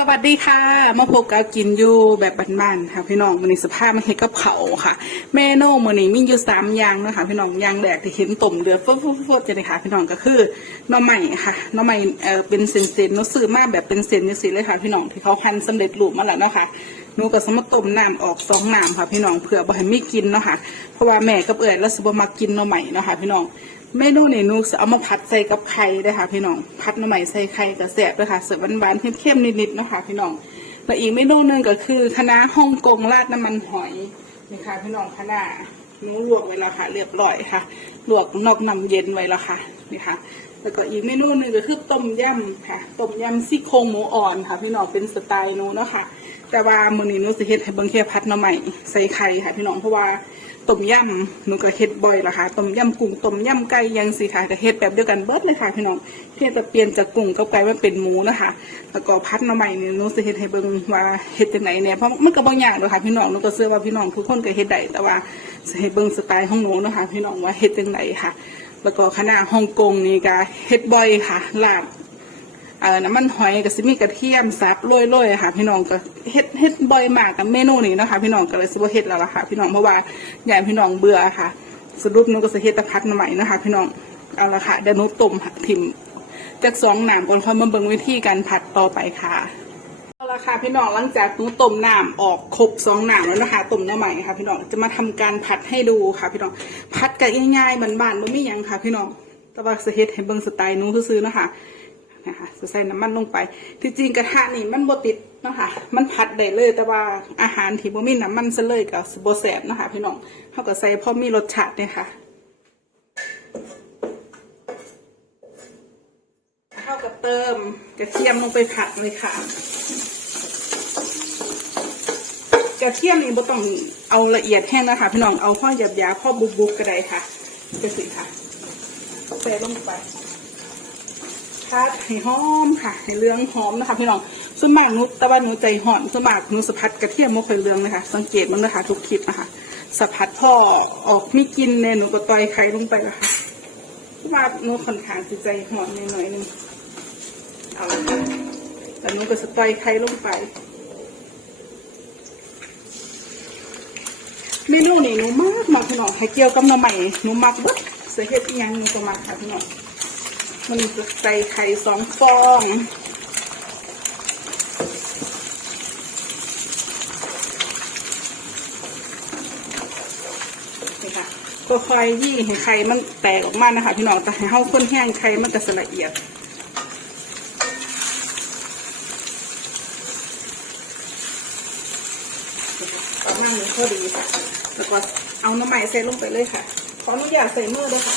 สวัสดีค่ะ มาพบกับกินอยู่แบบบ้านๆค่ะพี่น้องวันนี้สภาพมันเห็ดกับเขาค่ะเมนูมื้อนี้มีอยู่สามอย่างนะคะพี่น้องอย่างแรกที่เห็นต้มเดือดฟดๆๆจะเลยค่ะพี่น้องก็คือน่อไม้ค่ะน่อไม้เออเป็นเส้นๆเนาะซื้อมาแบบเป็นเส้นจังซี่เลยค่ะพี่น้องที่เขาหั่นสำเร็จรูปมาแล้วเนาะค่ะหนูก็สมมาต้มน้ำออกสองน้ำค่ะพี่น้องเผื่อบ่ให้มีกินเนาะค่ะเพราะว่าแม่กับเอ๋ยแล้วสิบ่มากินน่อไม้เนาะค่ะพี่น้อง เมนูนี่หนูจะเอามาผัดใส่กับไข่ด้วยค่ะพี่น้องผัดหน่อไม้ใส่ไข่กับแซ่บด้วยค่ะเสิร์ฟหวานๆเข้มๆนิดๆนะคะพี่น้องและอีกเมนูหนึ่งก็คือคณะฮ่องกงราดน้ำมันหอยนี่ค่ะพี่น้องคณะนูลวกไว้แล้วค่ะ เรียบร้อยค่ะ ลวกนอกน้ำเย็นไว้แล้วค่ะนี่ค่ะแล้วก็อีกเมนูหนึ่งก็คือต้มยำค่ะต้มยำซี่โครงหมูอ่อนค่ะ พี่น้องเป็นสไตล์นูเนาะค่ะ แต่ว่ามื้อนี้นูสิเฮ็ดให้เบิ่งแค่ผัดหน่อไม้ใส่ไข่ค่ะ พี่น้องเพราะว่า ต้มยำหนูก็เฮ็ดบ่อยละค่ะต้มยำกุ้งต้มยำไก่ยังสิค่ะก็เฮ็ดแบบเดียวกันเบิดเลยค่ะพี่น้องเพียงแต่เปลี่ยนจากกุ้งกับไก่มาเป็นหมูนะคะแล้วก็พัดหน่อไม้นี่หนูสิเฮ็ดให้เบิ่งว่าเฮ็ดจังไหนเนี่ยเพราะมันก็บ่ยากหรอกค่ะพี่น้องหนูก็เชื่อว่าพี่น้องทุกคนก็เฮ็ดได้แต่ว่าสิให้เบิ่งสไตล์ของหนูนะคะพี่น้องว่าเฮ็ดจังไหนค่ะ แล้วก็คณะฮ่องกงนี่ก็เฮ็ดบ่อยค่ะลาบ อ่อน้ำมันหอยกับซิมีกระเทียมสับโรยๆค่ะ พี่น้องก็เฮ็ดเฮ็ดบ่อยมากกับเมนูนี้นะคะ พี่น้องก็เลยสิบเฮ็ดแล้วล่ะค่ะ พี่น้องเพราะว่าอยากพี่น้องเบื่อค่ะ สรุปนูก็สิเฮ็ดตะพัดใหม่นะคะ พี่น้องเอาละค่ะเดี๋ยวนูต้มทิมจากสองหน้ำก่อนค่อยมาเบิ่งวิธีการผัดต่อไปค่ะเอาละค่ะพี่น้องหลังจากหนูต้มน้ำออกครบสองน้ำแล้วนะคะต้มน้ำใหม่ค่ะ พี่น้องจะมาทำการผัดให้ดูค่ะ พี่น้องผัดกันง่ายๆบ้านๆบ่มีหยังค่ะ พี่น้องแต่ว่าสิเฮ็ดให้เบิ่งสไตล์หนูซื่อๆนะคะ นะคะจะใส่น้ำมันลงไปที่จริงกระทะนี่มันบติดนะคะมันผัดได้เลย แต่ว่าอาหารที่บ่มีน้ำมันซะเลยกับบ่แสบนะคะพี่น้องเขาก็ใส่พอมีรสชาติเนี่ยค่ะเข้ากับเติมกระเทียมลงไปผัดเลยค่ะกระเทียมนี่บ่ต้องเอาละเอียดแห้งนะคะพี่น้องเอาพ่อหยาบยาพ่อบุบบุบๆก็ได้ค่ะจะสิค่ะใส่ลงไป ผัดให้หอมค่ะให้เหลืองหอมนะคะ พี่น้องส่วนมากหนุแต่ว่าหนูใจหอนส่วนมากหนูสะพัดกระเทียมไม่ค่อยเหลืองเลยค่ะสังเกตมันนะคะทุกคลิปนะคะสะพัดพ่อออกไมีกลินเนี่ยหนูก็ต่อยไข่ลงไปแล้วค่ะว่าหนูค่อนข้างใจหอนหน่อยนึงเอาละค่หนูก็สต่อยไข่ลงไปเมนูนี่หนูมากมากพี่น้องให้เกี่ยวกับหน้ำใหม่หนูมักเบิดเสียเฮ็ดอีหยังหนูก็มักค่ะพี่น้อง มันจะใส่ไข่สองฟอง นี่ค่ะก็คอยยี่ให้ไข่มันแตกออกมานะคะ พี่น้องแต่ให้เฮาข้นแห้งไข่มันจะสละเอียดประมาณนี้พอดีค่ะแล้วก็เอาน้ำใหม่ใส่ลงไปเลยค่ะ ขออนุญาตใส่มือด้วยค่ะ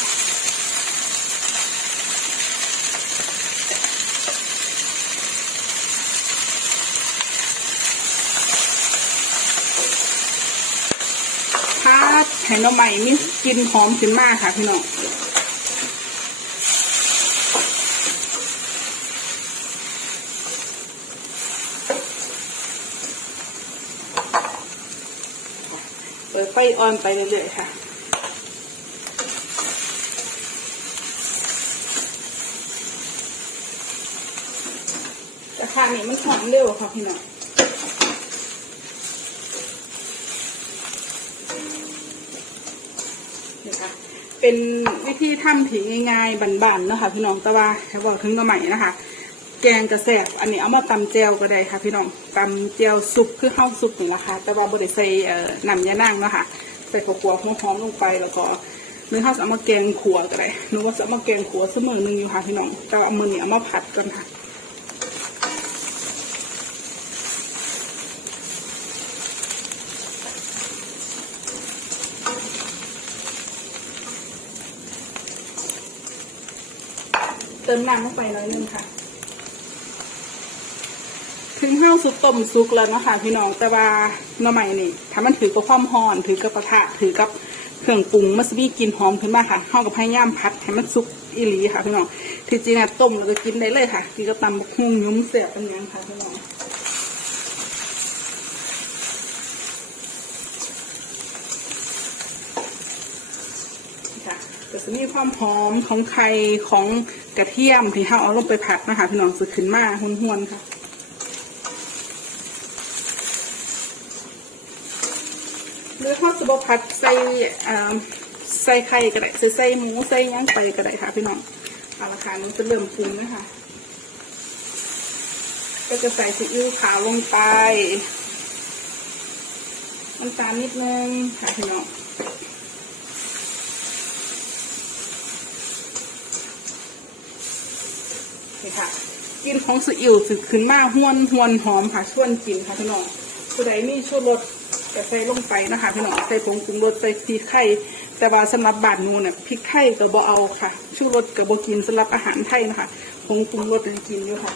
พัด ให้หน้ำใหม่มีกลินหอมขึ้นมากค่ะพี่น้องเปิดไฟออนไปเรื่อยๆค่ะแต่ทางนี้มันหอมเร็วค่ะพี่น้อง นะคะเป็นวิธีทำถี่ง่ายๆบันๆเนาะคะพี่น้องแต่ว่าถ้าบอกถึงตัวใหม่นะคะ แกงกระแสบอันนี้เอามาตำเจลก็ได้ค่ะ พี่น้องตำเจลซุปคือข้าวซุปนี่แหละค่ะ แต่ว่าบริใส่เอ่อน้ำยานั่งเนาะคะใส่ขัวหอมๆลงไปแล้วก็หรือข้าวสามาแกงขัวก็ได้หนูว่าสามาแกงขัวเสมอหนึ่งอยู่ค่ะพี่น้องแต่ว่าเอามือเนี่ยเอามาผัดกันค่ะ ติมน้ำลงไปหน่อยนึงค่ะ ถึงห้าวซุปต้มซุกแล้วเนาะคะพี่น้องแต่ว่าหน่อใหม่นี่ถ้ามันถือกับความร้อนถือกับกระทะถือกับเครื่องปรุงมันจะมีกินหอมขึ้นมาค่ะห้ากับพยายามพัดให้มันสุกอีหลีค่ะพี่น้องที่จริงอะต้มแล้วก็กินได้เลยค่ะกินกับตำบักหุ่งยุ้มเสียบเป็นยังค่ะพี่น้องค่ะจะมีความหอมของไข่ของ กระเทียมที่เฮาเอาลงไปผัดนะคะพี่น้องสุดขึ้นมาห้วนค่ะหรือเฮาสิบ่ผัดใส่ใส่ไข่ก็ได้ใส่ใส่หมูใส่ย่างไปก็ได้ค่ะพี่น้องเอาละค่ะมันจะเริ่มปรุงนะคะก็จะใส่ซีอิ๊วขาวลงไปน้ำตาลนิดนึงค่ะพี่น้องี่ค่ะกินของซีอิ๊วสึกขึ้นมาห้วนหวนหอมค่ะชวนกินค่ะพี่น้องผู้ใดมีชูรสก็ใส่ลงไปนะคะพี่น้องใส่ผงปรุงรสใส่พริกไข่แต่ว่าสำหรับบานนูเนี่ยพริกไข่ก็บ่เอาค่ะชูรสก็บ่กินสำหรับอาหารไทยนะคะผงปรุงรสเป็นกินอยู่ค่ะ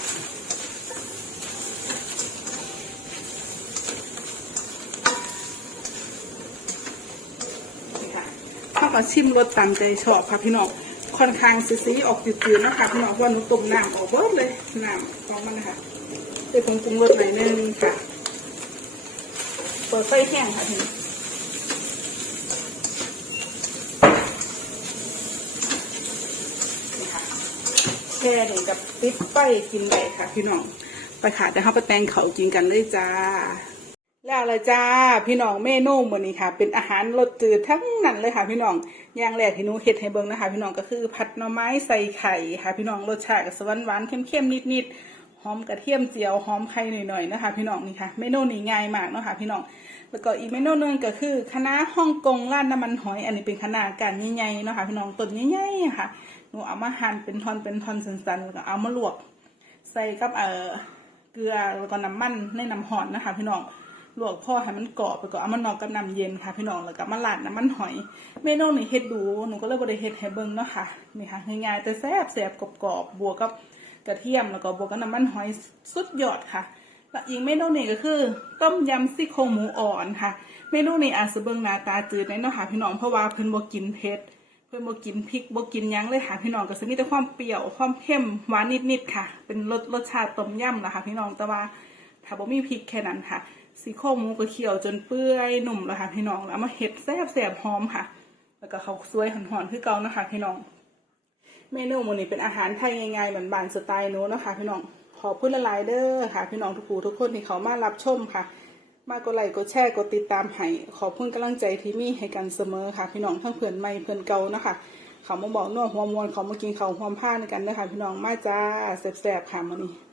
ค่ะข้าวก็ชิมรสตามใจชอบค่ะพี่น้อง ค่อนข้างสีๆออกจืดๆนะคะพี่น้องเพราะว่าหนูต้มน้ำออกเบิดเลยน้ำของมันนะคะใส่ผงปรุงรสหน่อยนึงค่ะเปิดไฟแห้งค่ะพี่น้องนี่ค่ะแค่หนึ่งกับติดไฟกินได้ค่ะพี่น้องไปค่ะเดี๋ยวเราไปแตงเขากินกันเลยจ้า แล้วละจ้าพี่น้องเมนูมื้อนี้ค่ะ เป็นอาหารรสจืดทั้งนั้นเลยค่ะพี่น้องอย่างแรกที่หนูเฮ็ดให้เบิ่งนะคะ พี่น้องก็คือผัดหน่อไม้ใส่ไข่ค่ะ พี่น้องรสชาติก็สวรรค์หวานๆเข้มๆนิดๆหอมกระเทียมเจียวหอมไข่หน่อยๆนะคะ พี่น้องนี่ค่ะ เมนูนี้ง่ายมากเนาะค่ะ พี่น้องแล้วก็อีกเมนูหนึงก็คือคณะฮ่องกงราดน้ำมันหอย อันนี้เป็นคะน้าการใหญ่ๆเนาะค่ะพี่น้องต้นใหญ่ๆค่ะหนูเอามาหั่นเป็นท่อนเป็นท่อนสั้นๆแล้วก็เอามาลวก ใส่กับเอ่อเกลือแล้วก็น้ำมันในน้ำหอนนะคะ พี่น้อง ลวกพ่อให้มันกรอบไปก่อนเอามานอกกับน้ำเย็นค่ะ พี่น้องแล้วก็มาลาดน้ำมันหอย เมนูนี้เฮ็ดดูหนูก็เลยบ่ได้เฮ็ดให้เบิ่งเนาะค่ะนี่ค่ะง่ายๆแต่แซ่บแซ่บกรอบๆบวกกับกระเทียมแล้วก็บวกกับน้ำมันหอยสุดยอดค่ะและอีกเมนูนี้ก็คือ ต้มยำซี่โครงหมูอ่อนค่ะ เมนูนี้อาจจะเบิ่งหน้าตาจืดหน่อยเนาะค่ะพี่น้องเพราะว่าเพิ่นบ่กินเผ็ดเพื่อนบ่กินพริกบ่กินยั้งเลยค่ะพี่น้องก็จะมีแต่ความเปรี้ยวความเข้มหวานนิดๆค่ะ เป็นรสรสชาติต้มยำนะคะพี่น้องแต่ว่า ถ้าบ่มีพริกแค่นั้นค่ะสีโครงหมูก็เคี่ยวจนเปื่อยหนุ่มแล้วค่ะพี่น้องแล้วมาเฮ็ดแซ่บแซ่บหอมค่ะ แล้วก็เขาวสวยหอนๆคือเก่านะคะพี่น้อง เมนูมื้อนี้เป็นอาหารไทยง่ายๆเหมือนบ้านสไตล์หนูเนะคะพี่น้องขอบคุณหลายเด้อค่ะ พี่น้องทุกผู้ทุกคนที่เขามารับชมค่ะ มากดไลค์กดแชร์กดติดตามให้ขอบคุณกำลังใจที่มีให้กันเสมอค่ะ พี่น้องทั้งเพื่อนใหม่เพื่อนเก่านะคะเขามาบอกน่วหัวมวนเขามากินเขาวหวมผ้าในกันเด้อค่ะพี่น้องมาจ้าแซ่บๆค่ะมื้อนี้